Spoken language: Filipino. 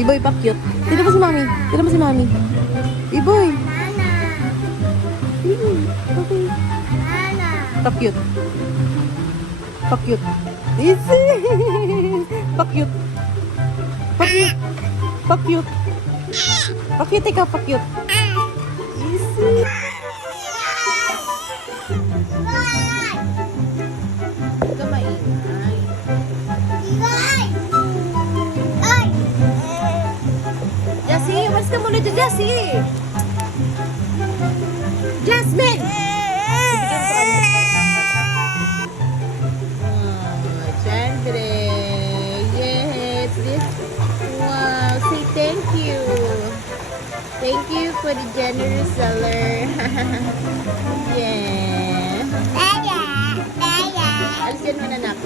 Iboy, pa-cute. Tira mo si Mami. Tira mo si Mami. Iboy. Okay. Pa-cute. Pa-cute. Easy. Pa-cute. Pa-cute. Pa-cute. Pa-cute ikaw, pa-cute. Easy. Huwag ka maingay. Jessie, what's ka muna dyan, Jessie? Jasmine! Siyempre. Yes, this. Wow, say thank you. Thank you for the generous seller. Yeah. Alisin mo na, nak.